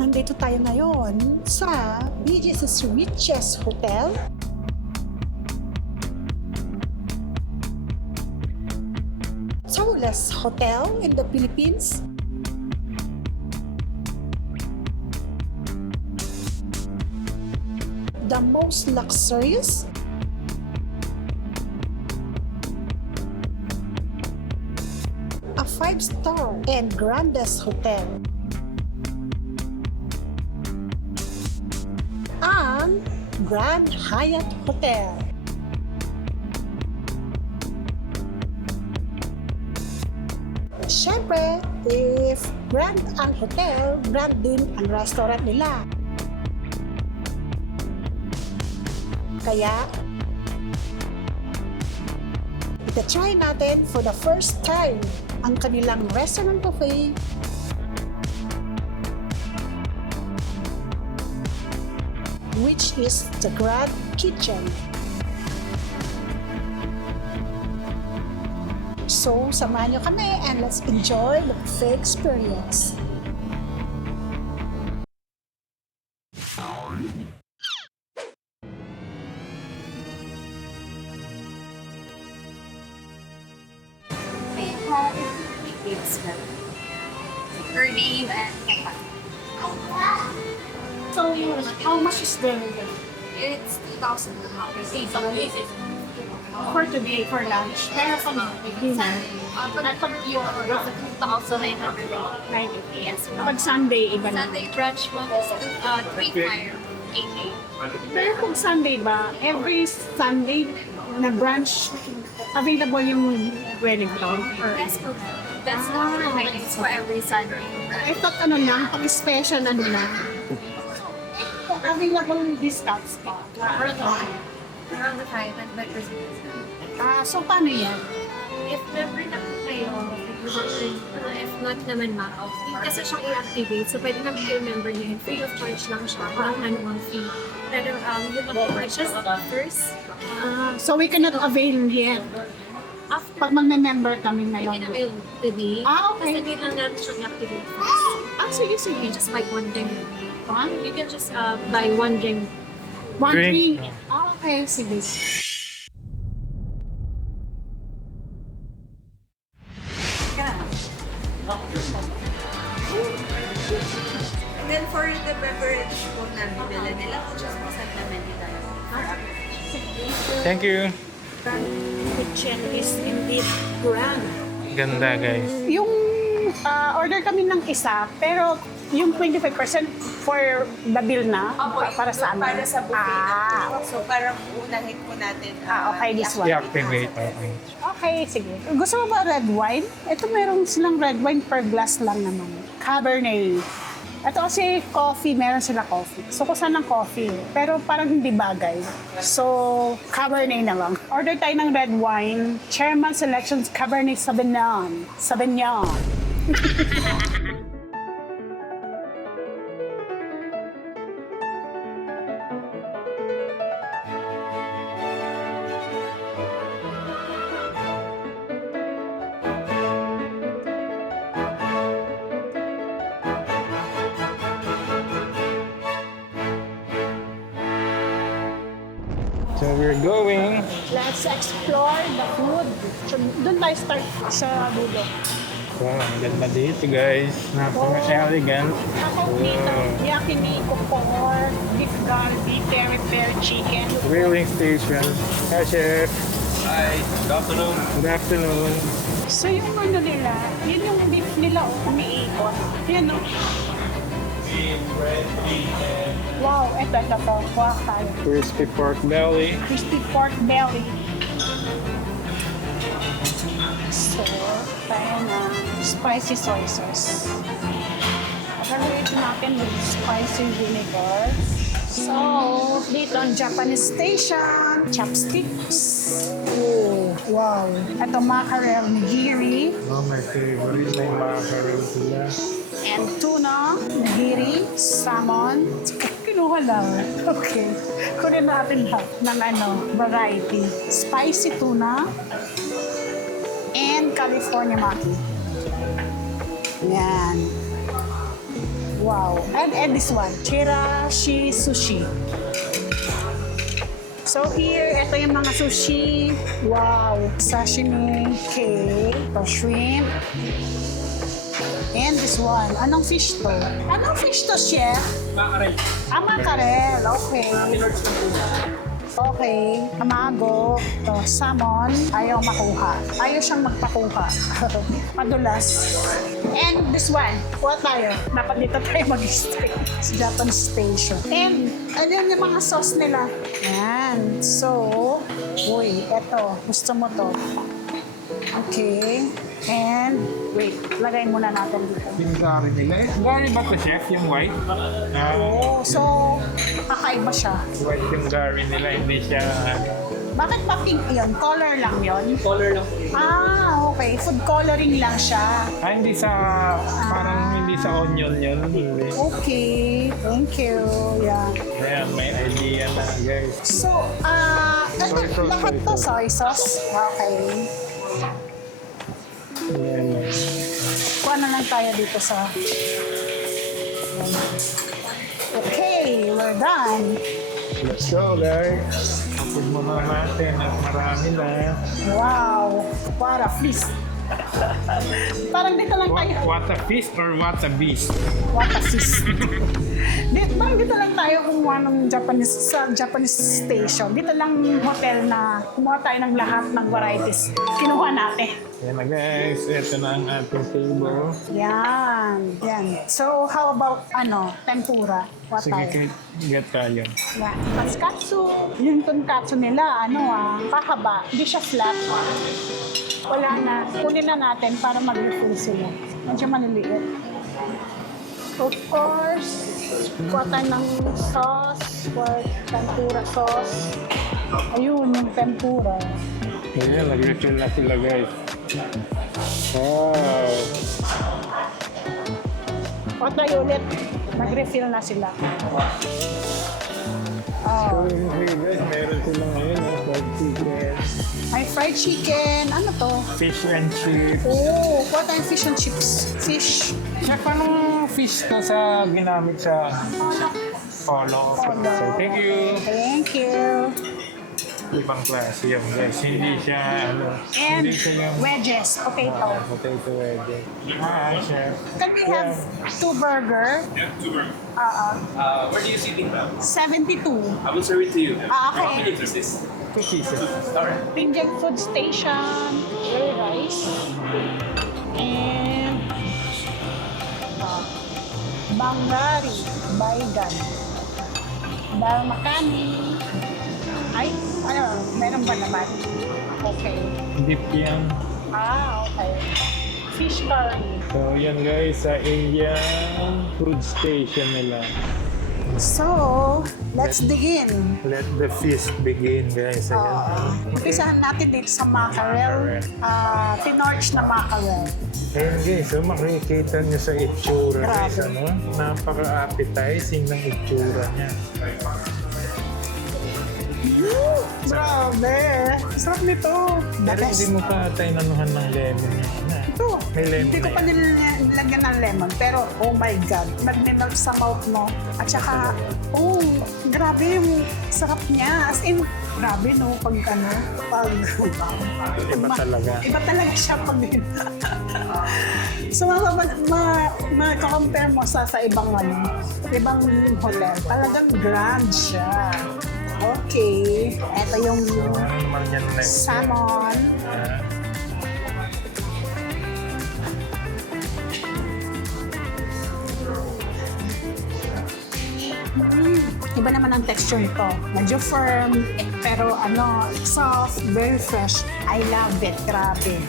Nandito tayo ngayon sa BGC's richest hotel. Tallest hotel in the Philippines. The most luxurious. A 5-star and grandest hotel. Ang Grand Hyatt Hotel. Siyempre, if grand ang hotel, grand din ang restaurant nila. Kaya, ita-try natin for the first time ang kanilang restaurant buffet. Which is the Grand Kitchen. So, samahan nyo kami and let's enjoy the buffet experience. Her name and contact. So, how much is the It's 2,000 for today, for lunch? Pero pag dinner, Pag yung 2,990. Yes. pag Sunday, iba na. Sunday brunch mo is 3 8 Pero kung Sunday ba, every Sunday na brunch, available yung Wellington? Or, Yes, po. That's not the menus for every Sunday. I thought ano lang, pag special ano lang. Available yung discounts pa. Around the time and by Christmas. So paano yan? If member na po kayo, if not naman ma'am, kasi siyang i-activate, so pwede naman kayo member niya, free of charge lang siya, walang annual fee. Pero yung mag-purchase first, So we cannot avail yet. after Pag magme-member kami ngayon. avail today, Okay. kasi hindi lang natin siyang i-activate first. Sige, You sige. can just buy one drink. Ha? You can just buy one drink. One Drink. drink. Okay, sige. And then for the beverage po na bibili nila, just send na menu tayo. Thank you. Kitchen is indeed grand. Ganda guys. Yung order kami ng isa, pero yung 25% for the bill na, para sa amin. Para sa buffet na Ah, po. So parang unahin po natin. okay, this one. I-activate. Okay. Okay, sige. Gusto mo ba red wine? Ito meron silang red wine per glass lang naman. Cabernet. Ito kasi coffee, meron sila coffee. So, kusa ng coffee. Pero parang hindi bagay. So, Cabernet na lang. Order tayo ng red wine. Chairman Selections Cabernet Sauvignon. Sauvignon. So we're going. Let's explore the food. So, doon tayo start sa dulo. Wow, ang ganda dito guys. Napaka-elegant. Ako dito, yakiniku pork, beef galbi, peri-peri chicken. Grilling station. Hi, chef. Hi, good afternoon. Good afternoon. So yung ano nila, yun yung beef nila umiikot. Yan o. Wow, eto po. Kuha tayo. Crispy pork belly. Crispy pork belly. So, tayo na spicy soy sauce. Pagaluin natin with spicy vinegar. So, dito ang Japanese station. Chopsticks. Oh, wow. Ito mackerel nigiri. Oh, my favorite. May mackerel sila. And tuna, nigiri, salmon. Kinuha lang. Okay. Kunin natin lahat ng variety. Spicy tuna and California maki. Yan. Wow. And this one, Chirashi Sushi. So here, ito yung mga sushi. Wow. Sashimi, cake, shrimp. And this one, anong fish to? Anong fish to, chef? Mackerel. Mackerel. Okay. Okay. Amago. To, salmon. Ayaw makuha. Ayaw siyang magpakuha. Madulas. And this one, kuha tayo. Dapat dito tayo mag-stay sa Japanese station. And, ano yung mga sauce nila? Yan. So, uy, eto. Gusto mo to. Okay. And, wait. Lagay muna natin dito. Yung curry nila. Curry ba to, chef? Yung white? Oh, so, kakaiba siya. White yung curry nila. Hindi siya... Bakit ba pink yun? Color lang yun? Color lang. Okay. Food coloring lang siya. hindi sa... Parang hindi sa onion yun. Hindi. Okay. Thank you. Yeah. Ayan, may idea na, guys. So, Soy sauce, lahat to soy sauce. Okay. Ayan. Kuha na lang tayo dito sa... Okay, we're done. Let's go, guys. Kapag mo na natin at marami na. Wow. What a feast. Parang dito lang tayo. What a feast or what a beast? What a feast. Parang dito lang tayo kumuha ng Japanese station. Dito lang hotel na kumuha tayo ng lahat ng varieties. Kinuha natin. Yan na, guys. Ito na ang ating table. Yan. Yan. So, how about, tempura? What Sige, tayo? get tayo. Yan. Tonkatsu. Yung tonkatsu nila, pahaba. Hindi siya flat. Wala na. Kunin na natin para mag-refill sila. Medyo maliliit. Of course, kuha tayo ng sauce. Tempura sauce. Ayun, yung tempura. Ayan, nag-refill na sila, guys. Wow! O tayo ulit. Nag-refill na sila. So, okay, guys, meron sila ngayon, fried chicken, Ay, fried chicken. Ano to? fish and chips. Oh, kuha tayong fish and chips. Fish. Chef, anong fish na sa ginamit sa polo? Polo. So, thank you. Thank you. Ibang klase yan, guys. Hindi siya, And hindi siya yung wedges, potato. potato wedges. Hi, chef. Can we have 2 burger? Yeah, two burger. Where do you see it now? 72. I will serve it to you. Okay. How many pieces? 2 pieces. Alright. Pinjang Food Station. Very rice. And Bangari. Baigan. Dal Makani. Ay, meron ba naman? Okay. Dip yan. Okay. Fish curry. So, yan guys, sa Indian food station nila. So, let's dig in. Let the feast begin, guys. Ayan. Umpisahan natin dito sa mackerel. Tinorch na mackerel. Ayan guys, so makikita nyo sa itsura guys, Grabe. Napaka-appetizing ng itsura niya. Grabe! Sarap nito. The Pero best. hindi mo pa tayo nanuhan ng lemon niya. Ito, May lemon hindi ko na pa nilagyan ng lemon. Pero, oh my God, nag-melt sa mouth mo. At saka, grabe yung sarap niya. As in, grabe no, pag Iba talaga. Iba talaga siya pag So, ma-compare mo sa ibang ibang hotel. Talagang grand siya. Okay. Ito yung Ano naman yan next? salmon. Iba naman ang texture nito. Medyo firm, pero soft, very fresh. I love it. Grabe.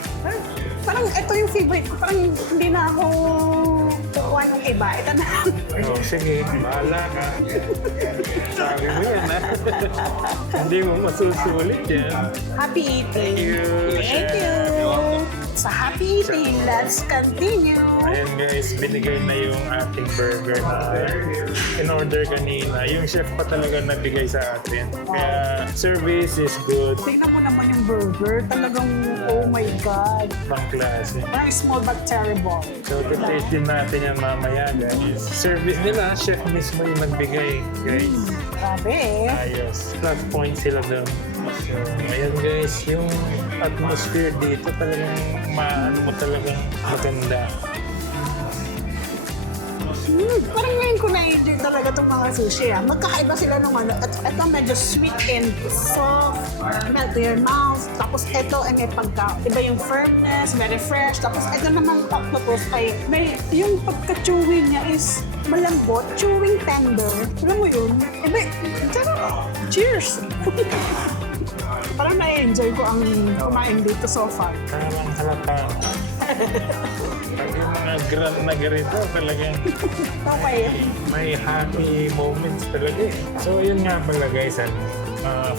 Parang ito yung favorite ko. Parang hindi na ako kukuha ng iba. Ito na. Oh, sige, bahala ka. Sabi mo yan, ha? Hindi mo masusulit yan. Happy eating. Thank you. Thank you. sa happy eating, let's continue. Ayan guys, binigay na yung ating burger na in-order kanina. Yung chef pa talaga nabigay sa atin. Kaya service is good. Tingnan mo naman yung burger. Talagang, oh my God. Pang klase. Parang small but terrible. So, titaste din natin yan mamaya guys. Service nila, chef mismo yung nagbigay guys. Grabe eh. Ayos. Flat point sila doon. So, ayan guys, yung atmosphere dito talagang maano mo talagang maganda. Parang ngayon ko na-enjoy talaga itong mga sushi. Magkakaiba sila nung ano. At ito medyo sweet and soft, melt to your mouth. Tapos ito ay may pagka, iba yung firmness, very fresh. Tapos ito naman octopus ay may, yung pagka-chewy niya is malambot, chewing tender. Alam mo yun? Iba, sarap. Cheers! Parang na-enjoy ko ang kumain dito so far. Parang halata. Pag yung mga grab na ganito, talagang Okay. may happy moments talaga eh. So yun nga pala guys,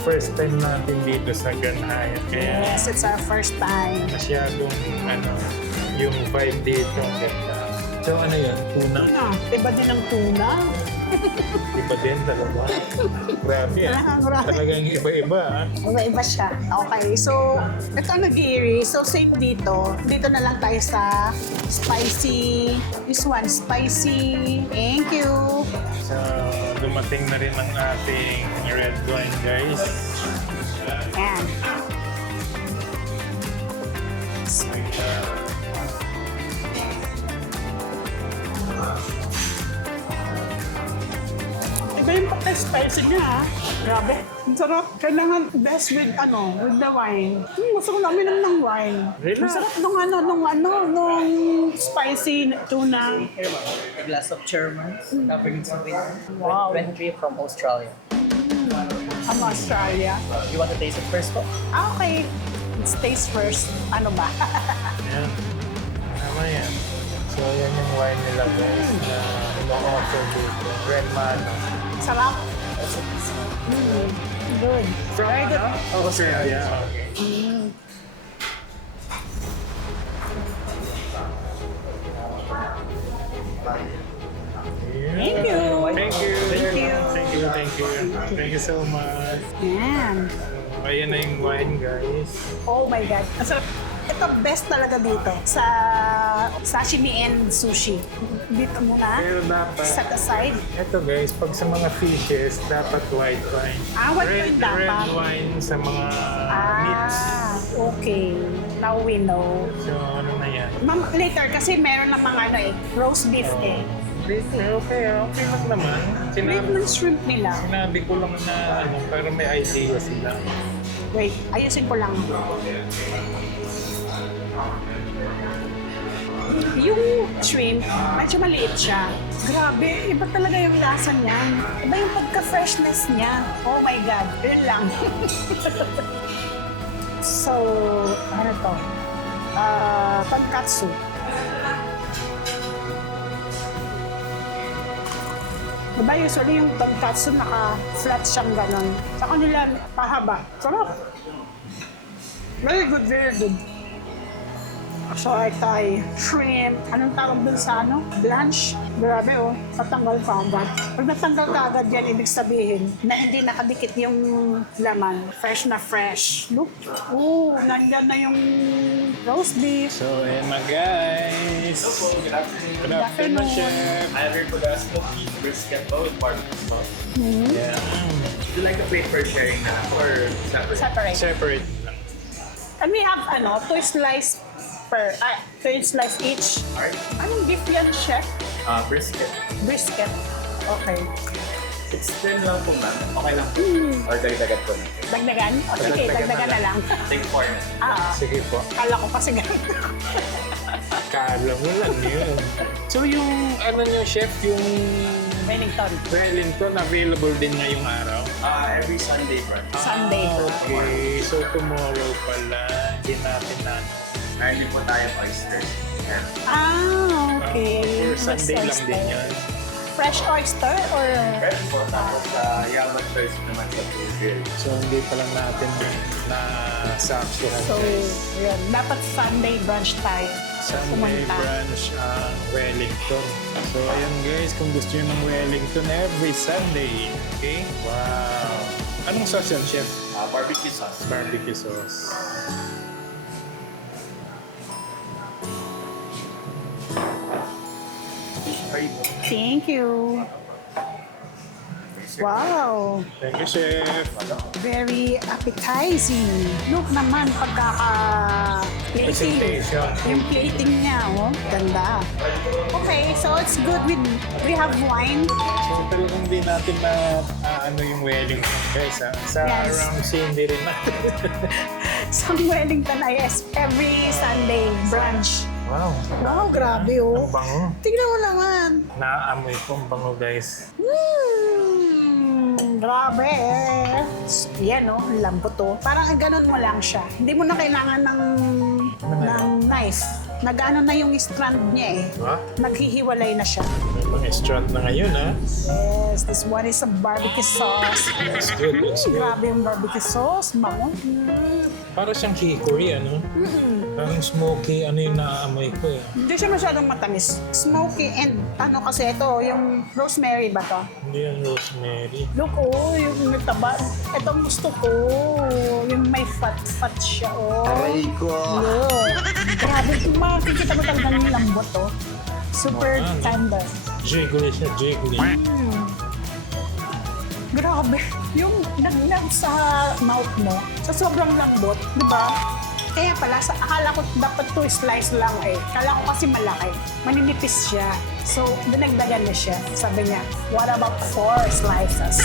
first time natin dito sa Grand Hyatt. Kaya Yes, it's our first time. masyadong yung vibe dito ang ganda. So ano yun? Tuna? Tuna. Iba din ang tuna. Iba din talaga. Grabe ah. Grabe. Talagang iba-iba ah. Iba-iba siya. Okay, so ito ang nag-iiri. So same dito. Dito na lang tayo sa spicy. This one, spicy. Thank you. So dumating na rin ang ating red wine guys. Ayan. Iba yung pagka-spicy niya ha. Grabe. Ang sarap. Kailangan best with with the wine. Gusto ko na uminom ng wine. Really? Ang sarap nung spicy tuna. A glass of German, covering some winter. Wow. 23 from Australia. Ang Australia. You want to taste it first po? Okay. Let's taste first. Ano ba? Yan. Tama yan. So yan yung wine nila guys na ino-offer dito. Red Mano. Sarap. Good. Very good. Australia. Okay. Thank you. Thank you. Thank you. Thank you. Thank you. Thank you so much. Yan. So, ayan na yung wine guys. Oh my God. Ang sarap. Ito best talaga dito sa sashimi and sushi. Dito muna. Pero dapat, Set aside. ito guys, pag sa mga fishes, dapat white wine. White wine dapat. Red wine sa mga meats. Okay. Now we know. So ano na yan? Ma'am, later kasi meron ng mga roast beef eh. Okay lang naman. Wait ng shrimp nila. Sinabi ko lang na pero may idea sila. Wait, ayusin ko lang. Yung shrimp, medyo maliit siya. Grabe, iba talaga yung lasa niya. Iba yung pagka-freshness niya. Oh my God, yun lang. So, ano to? Tonkatsu. Diba usually yung tonkatsu naka-flat siyang ganon. Sa kanila, pahaba. Sarap. Very good, very good. So, ito ay shrimp. Anong tawag dun sa blanch? Grabe oh, patanggal ka agad. Pag natanggal ka agad yan, ibig sabihin na hindi nakadikit yung laman. Fresh na fresh. Look, nandyan na yung roast beef. So ayan na guys. Good afternoon. Good afternoon, chef. I'm here for the smoky brisket with barbecue sauce. Yeah. Would you like a plate for sharing na or separate? Separate. Separate. Can we have 2 slice per, 2 slice each? Alright. Anong beef yan, chef? Brisket. Brisket. Okay. It's thin lang po ma'am. Okay lang po. Or dagdagan po na. Dagdagan? O sige, dagdagan na lang. Take 4 minutes. Sige po. Kala ko kasi ganun. Kala mo lang yun. So yung nyo chef, yung Wellington. Wellington available din ngayong araw? Every Sunday po. Sunday. Okay. So tomorrow pala, din natin na. Meron din po tayong oysters. Yan. Okay. For Sunday lang din yan. fresh oyster or... Pwede po, tapos yaman first naman sa full grill. So hindi pa lang natin nasaktuhan So, guys. yun. Dapat Sunday brunch tayo. Sunday Pumunta. brunch ang Wellington. So ayun guys, kung gusto nyo ng Wellington every Sunday. Okay? Wow! Anong sauce yan, chef? Barbecue sauce. Barbecue sauce. Try po. Thank you. Wow! Thank you, chef. Very appetizing. Look naman pagkaka-plating. Presentation. Yung plating niya, oh. Ganda. Okay, so it's good with... We have wine. So talagang hindi natin na ano yung Wellington guys. Sa Yes. Ramsey hindi rin natin. Sa Wellington ay every Sunday brunch. Wow! Wow, grabe oh. Ang bango. Tignan mo naman. Naaamoy ko ang bango guys. Grabe. Yan oh, lambot oh. Parang ganun mo lang siya. Hindi mo na kailangan ng knife. Nag-ano na yung strand niya eh. Ha? Naghihiwalay na siya. May mga restaurant na ngayon ha. Yes, this one is a barbecue sauce. That's good. That's good. Grabe yung barbecue sauce. Bango. Para siyang hickory ano. Parang smoky ano yung naaamoy ko eh. Hindi siya masyadong matamis. Smoky and ano kasi ito, yung rosemary ba to? Hindi yung rosemary. Look, oh, yung nagtaba. Ito ang gusto ko. Yung may fat siya, oh. Aray ko! Look. Grabe, makikita mo talaga yung lambot, oh. Super Oo, ano? tender. Jiggly siya, jiggly. Grabe. Yung naglag sa mouth mo, sa sobrang lambot, di ba? Kaya pala, akala ko dapat 2 slice lang eh. Akala ko kasi malaki. Maninipis siya. So, dinagdagan na siya. Sabi niya, what about 4 slices?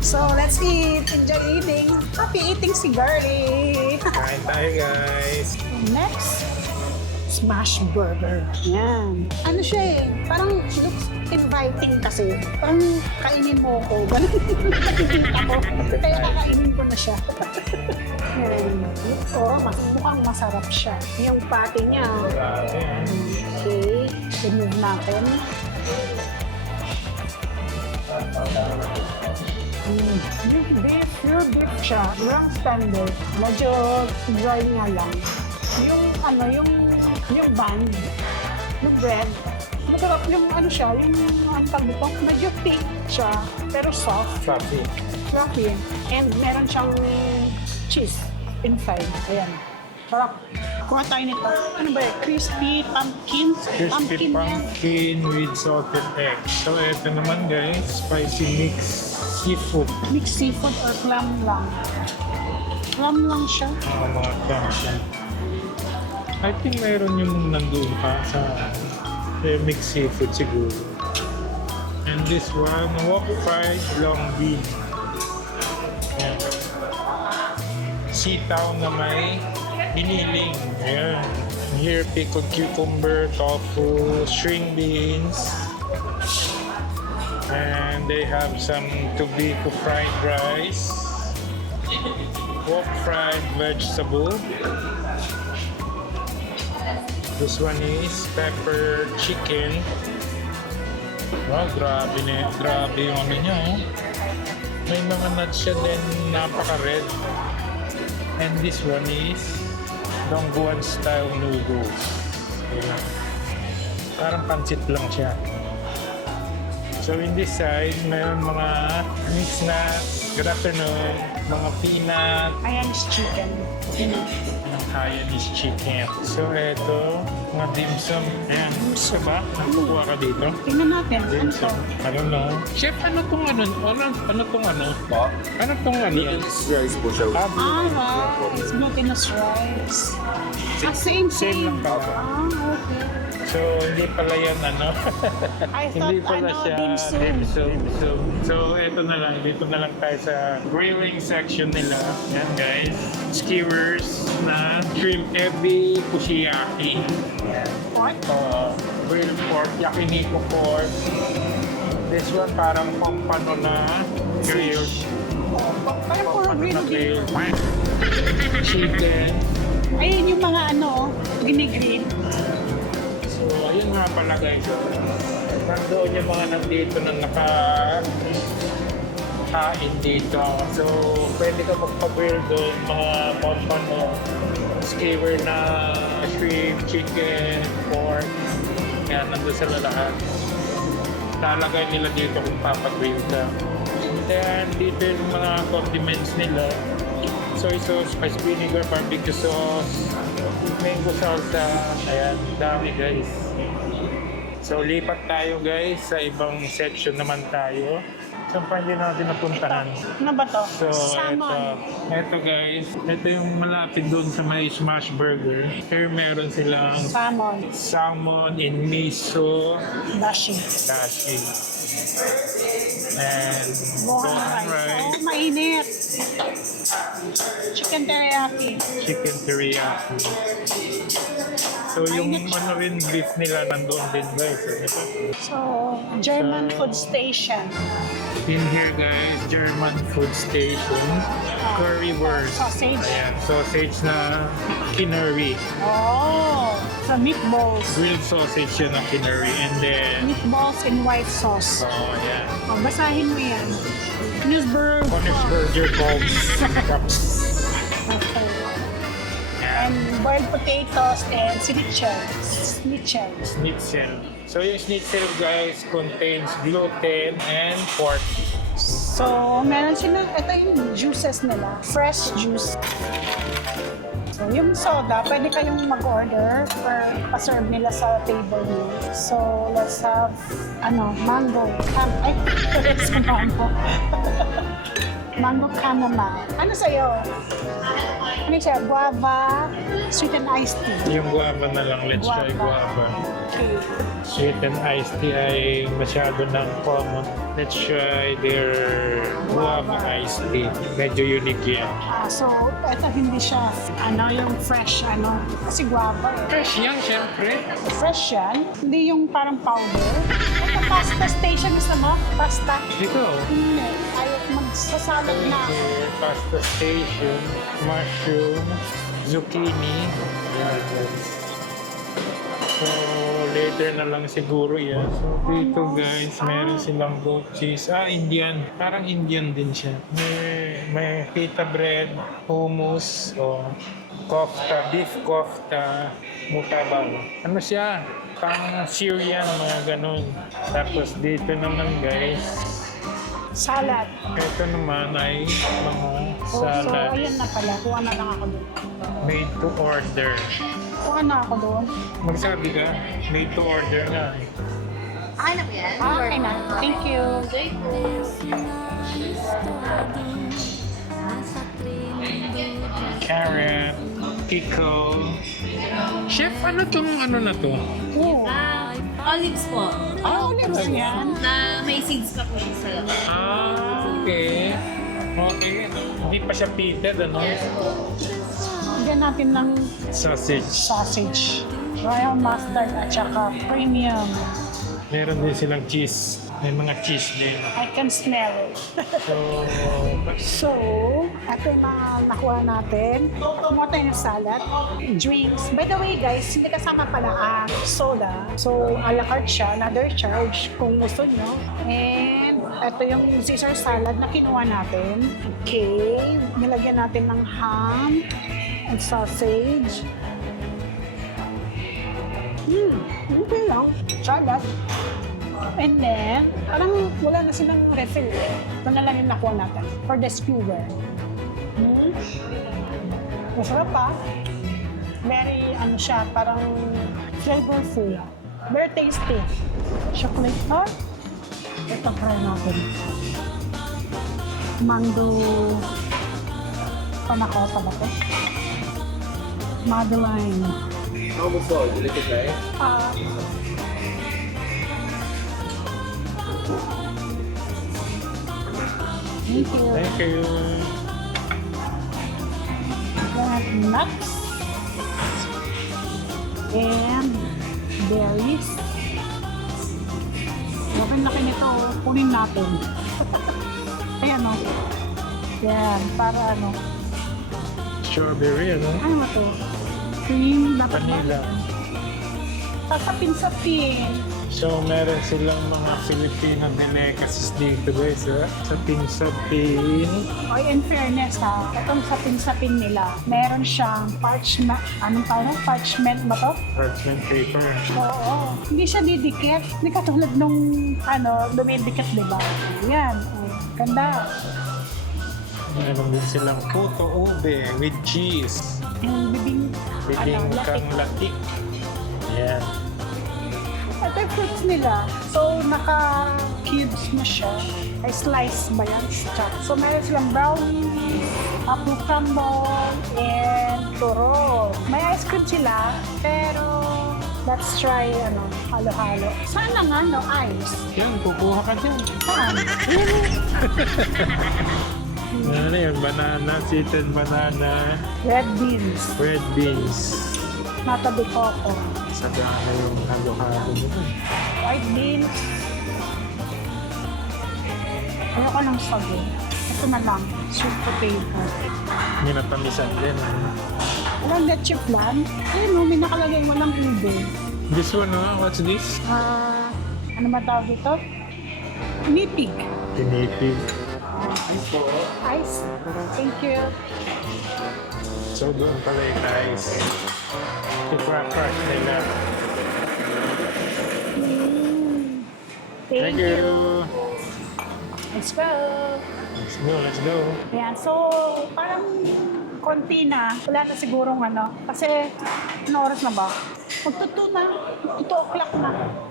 So, let's eat. Enjoy eating. Happy eating si Girlie. Kain tayo guys. Next, smash burger. Yan. Ano siya eh, parang looks inviting kasi. Parang kainin mo ko. Ganun nakikita ko. Kaya kakainin ko na siya. Yan. Oh, mukhang masarap siya. Yung patty niya. Grabe ah. Okay. Remove natin. Beef, pure beef siya. Walang standard. Medyo dry nga lang. Yung ano, yung bun, yung bread, masarap yung ano siya, yung ang tawag dito, medyo thick siya, pero soft, Fluffy. fluffy. And meron siyang cheese inside. Ayan. Sarap. Kuha tayo nito. Ano ba yun? Crispy pumpkin. Crispy yan. pumpkin with salted egg. So ito naman guys, spicy mix seafood. Mixed seafood or clam lang. Clam lang siya. Mga clams yan. I think meron yung nandun pa sa mixed seafood siguro. And this one, wok fried long bean. Yan. Sitaw na may giniling. Ayan. Here, pickled cucumber, tofu, string beans. And they have some tobiko fried rice. Wok fried vegetable. This one is pepper chicken. Wow, grabe yung ano niya. Oh. May mga nuts siya din, napaka-red. And this one is Dongguan style noodles. Ayan. Parang pancit lang siya. So in this side, mayroon mga mix na good afternoon, mga peanut, Ayan is chicken. ng Hainanese chicken. So ito, mga dim sum. Ayan, gusto ba? Nakukuha ka dito? Tingnan natin. Dim Ano to? sum. I don't know. Chef, ano tong ano? Ano tong ano? Po? Ano tong ano? Glutinous rice po siya. Ah, wow. It's glutinous rice. Same. Same lang pala. Ah, okay. So, hindi pala yan ano. I Hindi thought, pala ano, siya dim sum. So, ito na lang. Dito na lang tayo sa grilling section nila. Yan guys. Skewers na shrimp ebi kushiyaki. What? Grilled pork, yakiniku pork. This one parang pampano na grilled. Parang puro Pampano na green. grilled. Chicken. Ayun yung mga ano, ginigreen. So, ayun nga pala guys. Nandoon yung mga nandito na kain dito. So, pwede ka magpa-grill doon, mga pampano, skewer na shrimp, chicken, pork. Yan, nandun sila lahat. Lalagay nila dito kung papag-grill ka. And then, dito yung mga condiments nila. Soy sauce, spice vinegar, barbecue sauce, mango salsa. Ayan, dami guys. So, lipat tayo guys. Sa ibang section naman tayo. Saan pa hindi natin napuntahan? Ano ba to? So, Salmon. ito guys. Ito yung malapit doon sa may smash burger. Here meron silang salmon in miso, Dashi. dashi. And Gohan gohan rice. rice, Oh, mainit. Chicken teriyaki. chicken teriyaki. So yung ano rin beef nila nandoon din guys. So, German food station. In here guys, German food station. Currywurst. Sausage. Ayan, sausage na kinuri. Oh, so meatballs. Grilled sausage yun na kinuri. And then, Meatballs in white sauce. oh yeah. Oh, basahin mo yan. Newsburg. Königsberger Cups. Okay. Yeah. And boiled potatoes and schnitzel. Schnitzel. So yung schnitzel guys contains gluten and pork. So, meron sila, ito yung juices nila. Fresh juice. So, yung soda, pwede kayong mag-order or pa-serve nila sa table niyo. So, let's have, mango. Sa mango. Mango chamomile. Ano sa'yo? Ano siya? Guava, sweet and iced tea. Yung guava na lang. Let's try guava. Okay. Sweet and iced tea ay masyado ng common. Let's try their guava iced tea. Medyo unique yan. So, ito hindi siya, yung fresh, kasi guava eh. Fresh yan, syempre. Fresh yan, hindi yung parang powder. Ito, pasta station is naman, pasta. Dito. Hindi, ayaw magsasalad na. Here, pasta station, mushroom, zucchini. Yan. So, later na lang siguro yan. So, dito guys, meron silang goat cheese. Indian. Parang Indian din siya. May pita bread, hummus, kofta, beef kofta, mutabang. Ano siya? Pang Syrian, mga ganun. Tapos dito naman guys, Salad. ito naman ay mga So, salad ayan na pala. Kuha na lang ako doon. made to order. Kuha na ako doon. Magsabi ka, made to order nga eh. Okay na ba yan? Okay na. Thank you. Carrot, pickle. Chef, ano tong ano na to? Oh. Olives po. Olives yan. Na may seeds pa po siya sa loob. Okay. Okay. Hindi pa siya pitted, ano? Bigyan natin ng Sausage. sausage. Royal mustard at saka premium. Meron din silang cheese. May mga cheese din. I can smell it. So, So, ito yung mga nakuha natin. Kumuha tayo ng salad, drinks. By the way guys, hindi kasama pala ang soda. So, a la carte siya, another charge kung gusto nyo. And ito yung Caesar salad na kinuha natin. Okay, nilagyan natin ng ham and sausage. Okay lang. Salad. And then, parang wala na silang refill. Ito na lang yung nakuha natin for the skewer. Masarap pa. Very, siya, parang flavorful. Very tasty. Chocolate tart. Ito, try natin. Mango panakota ba ito? Madeline. How much all? You like to try? Thank you. thank you. Nuts and berries. Bakit laki nito, kunin natin. Ayan o. Yan, para Strawberry, ano? ano ba to? Cream, dapat ba? Vanilla. Sasapin-sapin. So, meron silang mga Filipino delicacies dito guys, ha? Sa Pinsapin. O, in fairness ha, itong sapin-sapin nila, meron siyang parchment, anong tawag? Parchment ba to? Parchment paper. Oo. Hindi siya didikit. Hindi katulad nung, dumidikit, di ba? Yan. Oh, ganda. Meron din silang puto ube with cheese. Yung Bibingkang latik. Yan. Ito yung fruits nila. So, naka-cubes na siya. Ay, slice ba yan? Chop. So, meron silang brownies, apple crumble, and turo. May ice cream sila, pero let's try, halo-halo. Sana nga, no, ice. Yan, kukuha ka dyan. Saan? Ano yun? Banana, seeded banana, Red beans. red beans. Nata de coco. Saka ano yung halo-halo nito. White beans. Ayoko ng sago. Ito na lang. Sweet potato. Minatamisan din. Walang leche flan. Ayun, may nakalagay walang ube. This one, what's this? Ano matawag dito? Nipig. Pinipig. Ice. Thank you. So doon pala yung ice. Ipra-crush nila. Thank you. Let's go. Let's go, let's go. Ayan, so parang konti na. Wala na sigurong Kasi, ano oras na ba? Magtuto na. 2 o'clock na.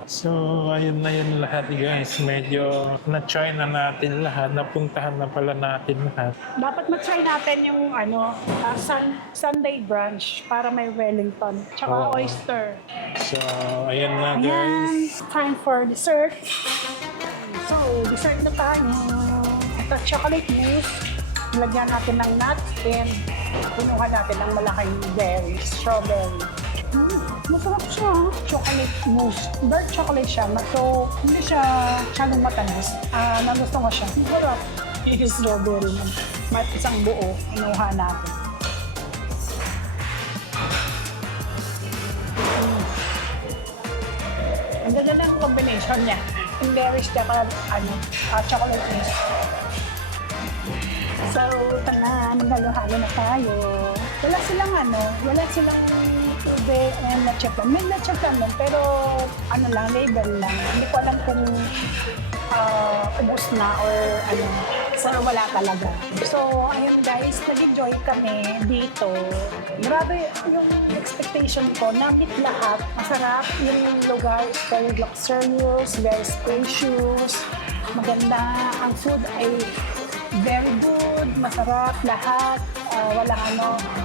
So, ayun na yun lahat guys. Medyo na-try na natin lahat. Napuntahan na pala natin lahat. Dapat mag-try natin yung Sunday brunch para may Wellington. Tsaka Oo. oyster. So, ayan na Ayan, guys. time for dessert. So, dessert na tayo. Ito, chocolate mousse. Lagyan natin ng nuts and punuhan natin ng malaking berry, strawberry. Masarap siya. Chocolate mousse. Dark chocolate siya. So, hindi siya masyadong matamis. Nagusto ko siya. Masarap. Yung strawberry na. Isang buo. Inuha natin. Ang ganda ng combination niya. Yung berries tsaka chocolate mousse. So, ito na, maghalo-halo na tayo. Wala silang ube and leche flan. May leche flan nun, pero label lang. Hindi ko alam kung ubos na or pero wala talaga. So, ayun guys, nag-enjoy kami dito. Grabe yung expectation ko, namit lahat. Masarap yung lugar, is very luxurious, very spacious, maganda. Ang food ay very good, masarap, lahat. Walang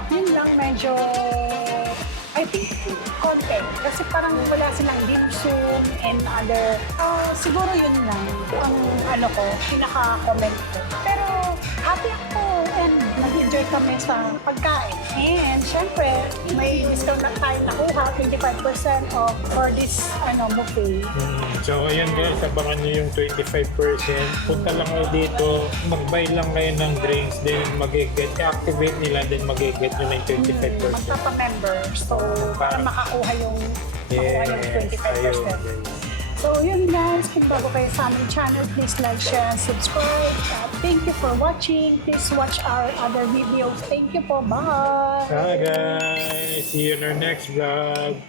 Yun lang, medyo, I think, konti. Kasi parang wala silang dim sum and other. Siguro yun lang ang pinaka-comment ko. Pero, happy ako and nag-enjoy kami sa pagkain. And, syempre, may discount na tayo nakuha, 25% off for this, buffet. So, ayan guys, abangan nyo yung 25%. Punta lang kayo dito, mag-buy lang kayo ng drinks, then activate nila, then mag-get nyo na yung 25%. Magpapa-member. So, para makakuha yung 25%. Ayun. So, yun guys. Kung bago kayo sa aming channel, please like, share, and subscribe. Thank you for watching. Please watch our other videos. Thank you po. Bye! Bye guys! See you in our next vlog.